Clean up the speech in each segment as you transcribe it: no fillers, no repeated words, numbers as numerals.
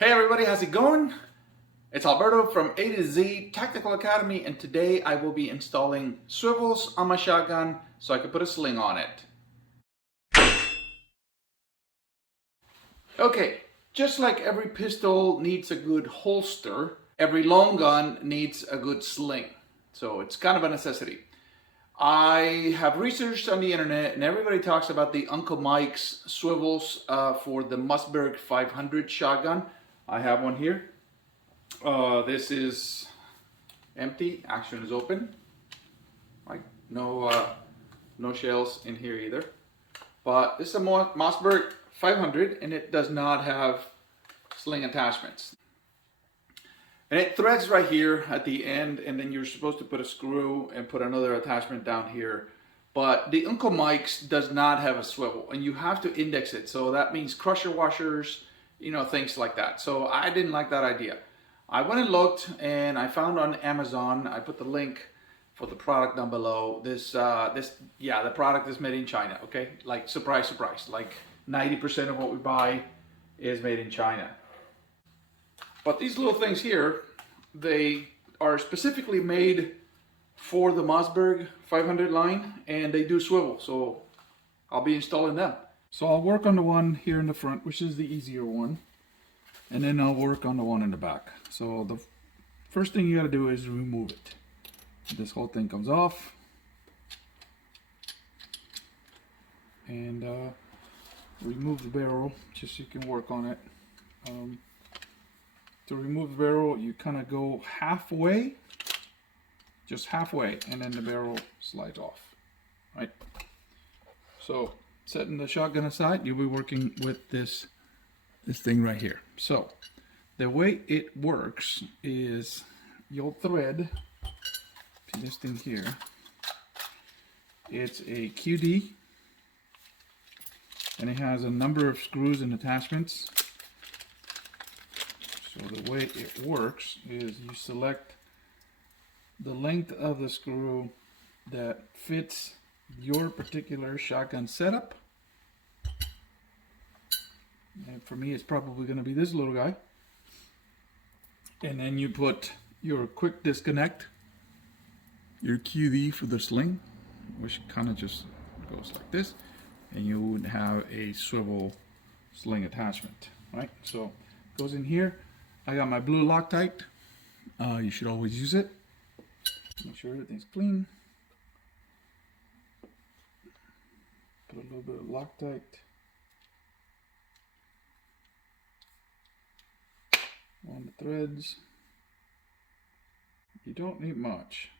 Hey everybody, how's it going? It's Alberto from A to Z Tactical Academy, and today I will be installing swivels on my shotgun so I can put a sling on it. Okay, just like every pistol needs a good holster, every long gun needs a good sling. So it's kind of a necessity. I have researched on the internet and everybody talks about the Uncle Mike's swivels for the Mossberg 500 shotgun. I have one here. This is empty. Action is open. Right? No shells in here either. But this is a Mossberg 500, and it does not have sling attachments. And it threads right here at the end, and then you're supposed to put a screw and put another attachment down here. But the Uncle Mike's does not have a swivel, and you have to index it. So that means crusher washers, you know, things like that. So I didn't like that idea. I went and looked, and I found on Amazon, I put the link for the product down below. The product is made in China, okay? Like, surprise, surprise. Like 90% of what we buy is made in China. But these little things here, they are specifically made for the Mossberg 500 line, and they do swivel, so I'll be installing them. So I'll work on the one here in the front, which is the easier one, and then I'll work on the one in the back. So the first thing you gotta do is remove it. This whole thing comes off, and remove the barrel just so you can work on it. To remove the barrel, you kind of go halfway, just halfway, and then the barrel slides off, right? So setting the shotgun aside, you'll be working with this thing right here. So the way it works is you'll thread this thing here. It's a QD, and it has a number of screws and attachments. So the way it works is you select the length of the screw that fits your particular shotgun setup. And for me, it's probably going to be this little guy. And then you put your quick disconnect, your QD for the sling, which kind of just goes like this. And you would have a swivel sling attachment, right? So it goes in here. I got my blue Loctite. You should always use it. Make sure everything's clean. Put a little bit of Loctite on the threads. You don't need much.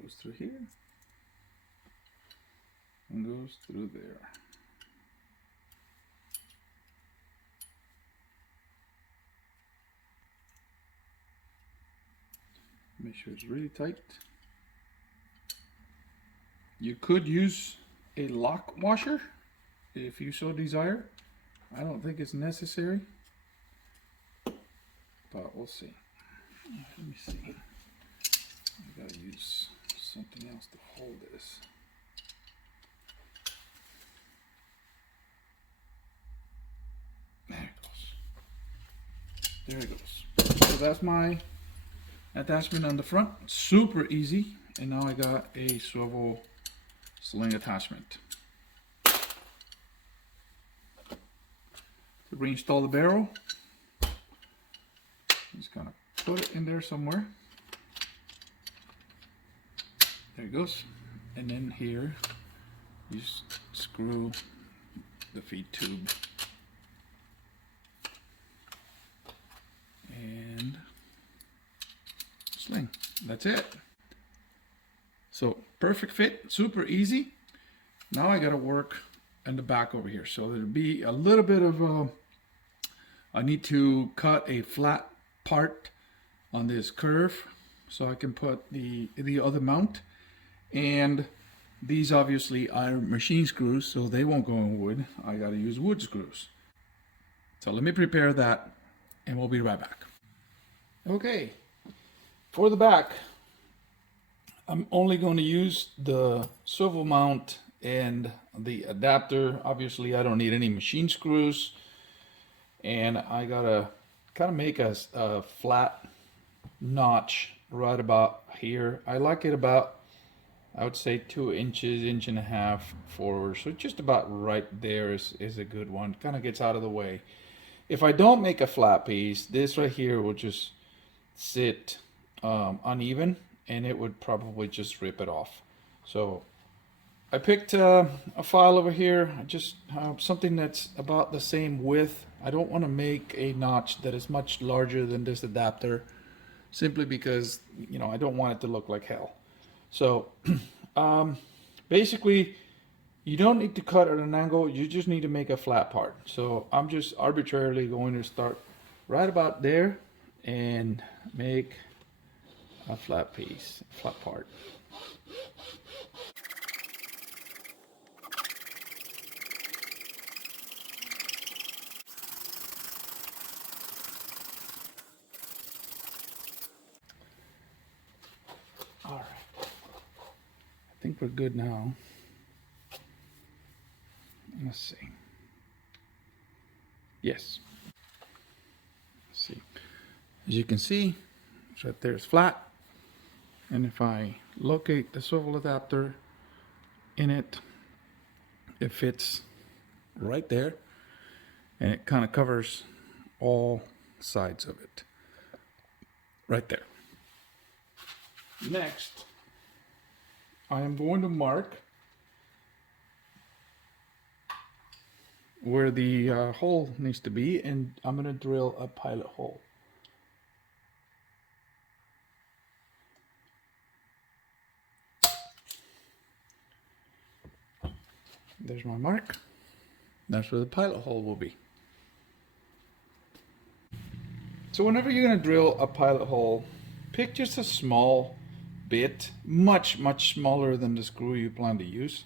Goes through here and goes through there. Make sure it's really tight. You could use a lock washer if you so desire. I don't think it's necessary, but we'll see. Let me see. I gotta use something else to hold this. There it goes. There it goes. So that's my attachment on the front. Super easy. And now I got a swivel sling attachment. To reinstall the barrel, just gonna put it in there somewhere. There it goes. And then here you screw the feed tube and sling. That's it. So perfect fit, super easy. Now I gotta work in the back over here. So there'll be a little bit of I need to cut a flat part on this curve so I can put the other mount. And these obviously are machine screws, so they won't go in wood. I gotta use wood screws. So let me prepare that and we'll be right back. Okay, for the back, I'm only going to use the swivel mount and the adapter. Obviously I don't need any machine screws, and I gotta kind of make a flat notch right about here. I like it about, I would say 2 inches, inch and a half forward. So just about right there is a good one. Kind of gets out of the way. If I don't make a flat piece, this right here will just sit uneven, and it would probably just rip it off. So I picked a file over here. I just something that's about the same width. I don't want to make a notch that is much larger than this adapter, simply because, you know, I don't want it to look like hell. So basically, you don't need to cut at an angle, you just need to make a flat part. So I'm just arbitrarily going to start right about there and make a flat piece, flat part. All right, I think we're good now. Let's see. Yes. Let's see. As you can see, it's right there, it's flat. And if I locate the swivel adapter in it, it fits right there, and it kind of covers all sides of it. Right there. Next, I am going to mark where the hole needs to be, and I'm going to drill a pilot hole. There's my mark. That's where the pilot hole will be. So whenever you're going to drill a pilot hole, pick just a small bit, much smaller than the screw you plan to use.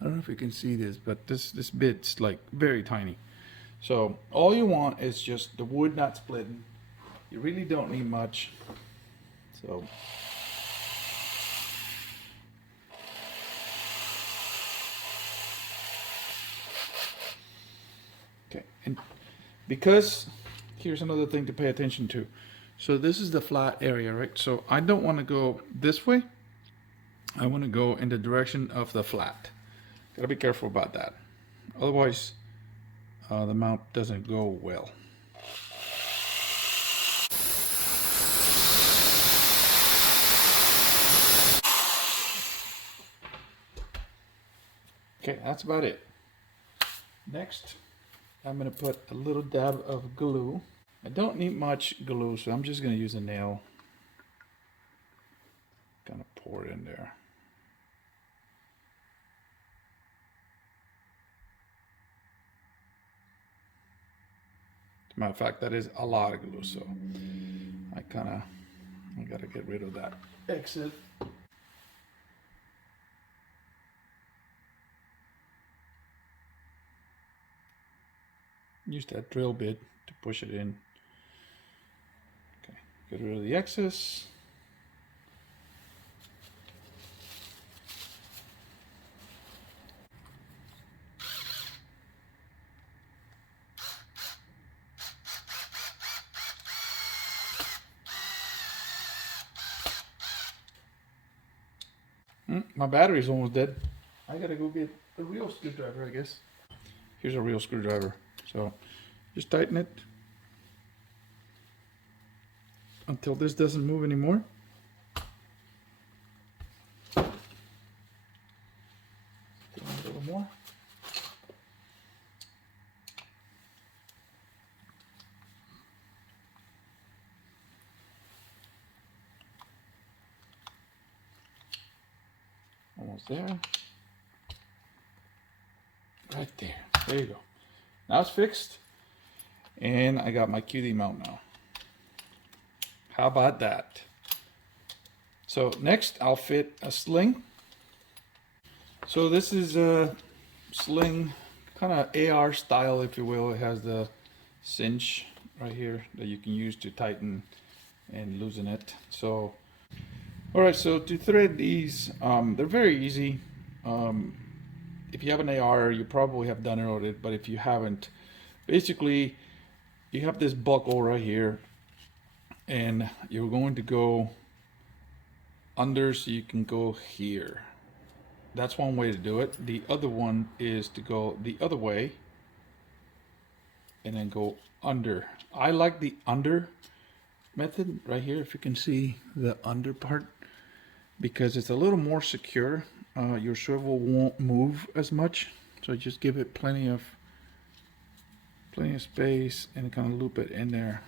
I don't know if you can see this, but this bit's like very tiny. So all you want is just the wood not splitting. You really don't need much. So okay, and because here's another thing to pay attention to. So this is the flat area, right? So I don't want to go this way. I want to go in the direction of the flat. Gotta be careful about that. Otherwise, the mount doesn't go well. Okay, that's about it. Next, I'm gonna put a little dab of glue. I don't need much glue, so I'm just gonna use a nail. Kind of pour it in there. As a matter of fact, that is a lot of glue, so I gotta get rid of that exit. Use that drill bit to push it in. Okay, get rid of the excess. My battery's almost dead. I gotta go get a real screwdriver, I guess. Here's a real screwdriver. So just tighten it until this doesn't move anymore. A little more. Almost there. Right there. There you go. Now it's fixed. And I got my QD mount now. How about that? So next I'll fit a sling. So this is a sling, kind of AR style, if you will. It has the cinch right here that you can use to tighten and loosen it. So all right, so to thread these, they're very easy. if you have an AR, you probably have done it already, but if you haven't, basically you have this buckle right here, and you're going to go under so you can go here. That's one way to do it. The other one is to go the other way and then go under. I like the under method right here, if you can see the under part, because it's a little more secure. Your swivel won't move as much, so just give it plenty of space and kind of loop it in there.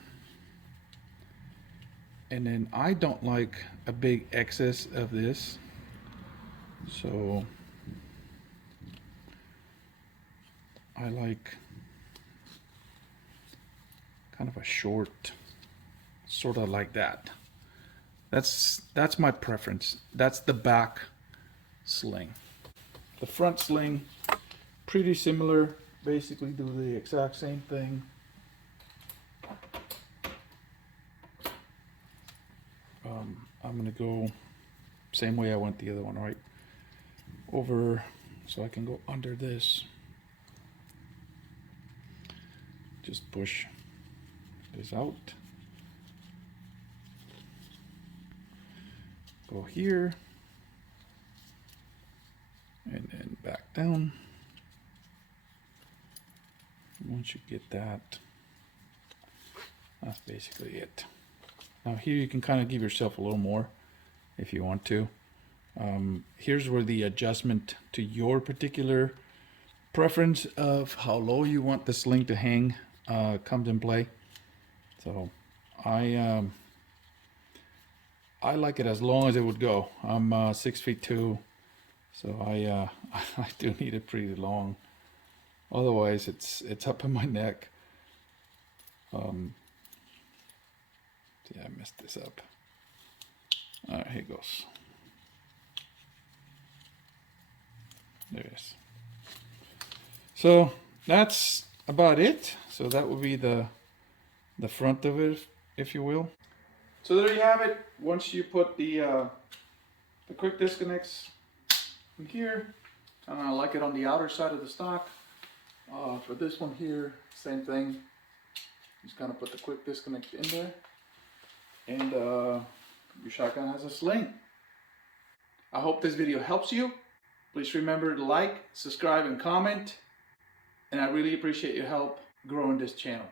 And then I don't like a big excess of this, so I like kind of a short, sort of like that. That's my preference. That's the back sling. The front sling, pretty similar. Basically do the exact same thing. I'm gonna go same way I went the other one, right? Over, so I can go under this. Just push this out. Go here. And then back down. Once you get that, that's basically it. Now here you can kind of give yourself a little more if you want to. Here's where the adjustment to your particular preference of how low you want the sling to hang comes in play. So I like it as long as it would go. I'm 6'2", so I do need it pretty long. Otherwise, it's up in my neck. Yeah, I messed this up. All right, here it goes. There it is. So that's about it. So that would be the front of it, if you will. So there you have it. Once you put the quick disconnects in here, I like it on the outer side of the stock. For this one here, same thing. Just kind of put the quick disconnect in there, and your shotgun has a sling. I hope this video helps you. Please remember to like, subscribe, and comment. And I really appreciate your help growing this channel.